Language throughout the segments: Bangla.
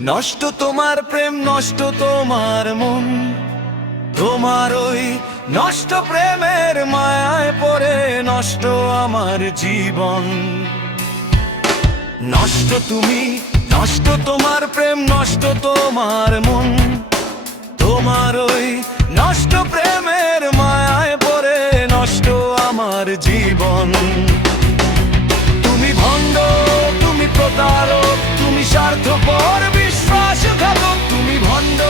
নষ্ট তোমার প্রেম, নষ্ট তোমার মন, তোমার ওই নষ্ট প্রেমের মায়ায় পড়ে নষ্ট আমার জীবন। নষ্ট তুমি, নষ্ট তোমার প্রেম, নষ্ট তোমার মন, তোমার ওই নষ্ট প্রেমের মায়ায় পড়ে নষ্ট আমার জীবন। তুমি ভণ্ড, তুমি প্রতারক, তুমি স্বার্থপর বিশ্বাসঘাতক। তুমি ভণ্ড,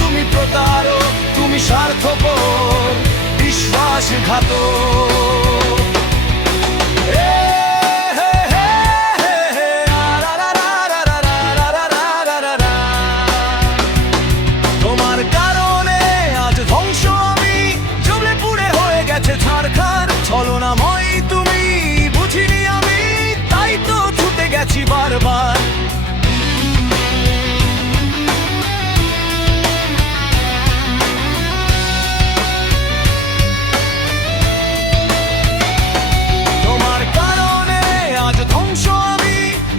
তুমি প্রতারক, তুমি স্বার্থপর বিশ্বাসঘাতক। তোমার কারণে আজ ধ্বংস আমি, জ্বলে পুড়ে হয়ে গেছে ছারখার। ছলনাময় তুমি, বুঝিনি আমি, তাই তো ছুটে গেছি বারবার। তোমার কারণে আজ ধ্বংস আমি,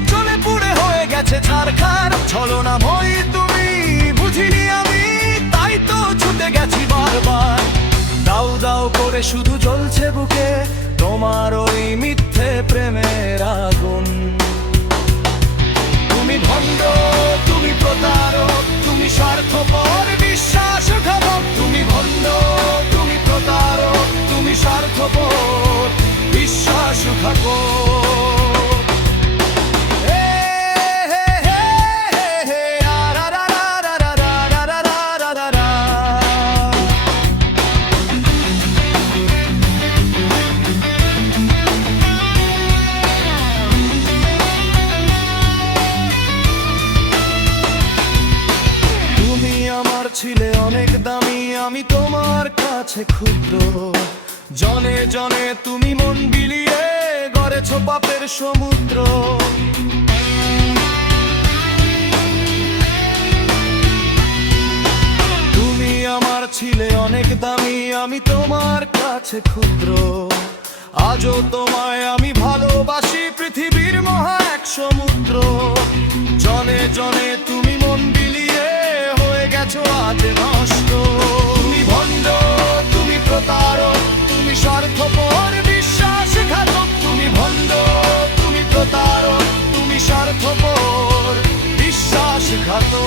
জ্বলে পুড়ে হয়ে গেছে ছারখার। ছলনাময় তুমি, বুঝিনি আমি, তাই তো ছুটে গেছি বারবার। দাউ দাউ করে শুধু জ্বলছে বুকে তোমার ওই মিথ্যে প্রেমের আগুন। তুমি ভণ্ড, তুমি প্রতারক, তুমি স্বার্থপর বিশ্বাসঘাতক। তুমি ভণ্ড, তুমি প্রতারক, তুমি স্বার্থপর বিশ্বাসঘাতক। ছিলে অনেক দামি, আমি তোমার কাছে ক্ষুদ্র। জনে জনে তুমি মন বিলিয়ে গড়েছ পাপের সমুদ্র। তুমি আমার ছিলে অনেক দামি, আমি তোমার কাছে ক্ষুদ্র। আজও তোমায় আমি ভালোবাসি, পৃথিবীর মহা এক সমুদ্র। জনে জনে তুমি মন বিলিয়ে হয়ে গেছো আজ নষ্ট। তুমি ভণ্ড, তুমি প্রতারক, তুমি স্বার্থপর বিশ্বাসঘাতক। তুমি ভণ্ড, তুমি প্রতারক, তুমি স্বার্থপর বিশ্বাসঘাতক।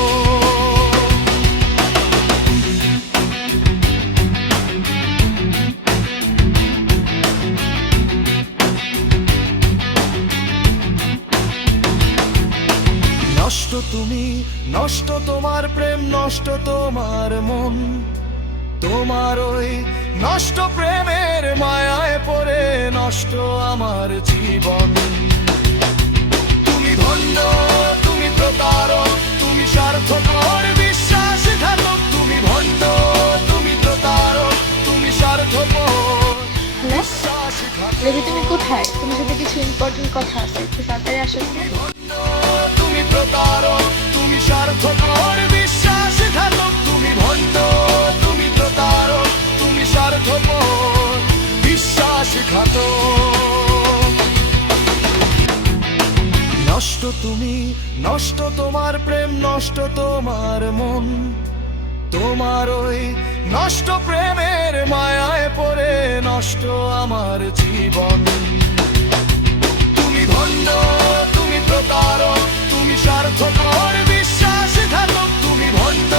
নষ্ট তুমি, নষ্ট তোমার প্রেম, নষ্ট তোমার মন, তোমার ওই নষ্ট প্রেমের মায়ায় পড়ে নষ্ট আমার জীবন। তুমি ভণ্ড, তুমি প্রতারক, তুমি স্বার্থপর বিশ্বাসঘাতক। তুমি ভণ্ড, তুমি প্রতারক, তুমি স্বার্থপর বিশ্বাসঘাতক। তুমি কোথায়? তোমার সাথে কিছু ইম্পর্টেন্ট কথা আছে, একটু তাড়াতাড়ি আসো। তুমি প্রতারক, তুমি স্বার্থপর বিশ্বাসঘাতক। তুমি ভণ্ড, তুমি প্রতারক, তুমি স্বার্থপর বিশ্বাসঘাতক। নষ্ট তুমি, নষ্ট তোমার প্রেম, নষ্ট তোমার মন, তোমার ওই নষ্ট প্রেমের মায়ায় পড়ে নষ্ট আমার জীবন। তুমি ভণ্ড, তুমি প্রতারক, তুমি স্বার্থপর বিশ্বাসঘাতক। তুমি ভণ্ড।